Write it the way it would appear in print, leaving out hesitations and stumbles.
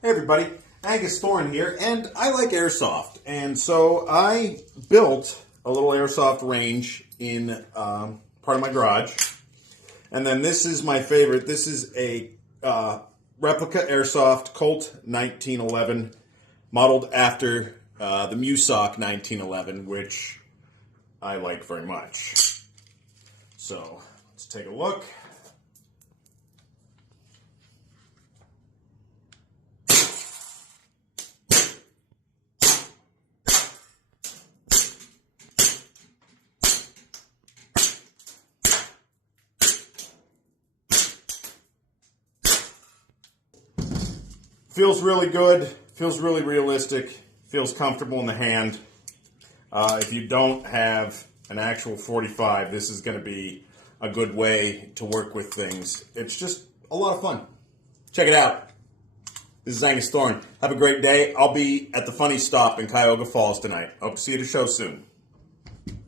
Hey everybody, Angus Thorne here, and I like airsoft, and so I built a little airsoft range in part of my garage, and then this is my favorite. This is a replica airsoft Colt 1911, modeled after the Musoc 1911, which I like very much. So let's take a look. Feels really good, feels really realistic, feels comfortable in the hand. If you don't have an actual 45, this is going to be a good way to work with things. It's just a lot of fun. Check it out. This is Angus Thorne. Have a great day. I'll be at the Funny Stop in Cuyahoga Falls tonight. Hope to see you at the show soon.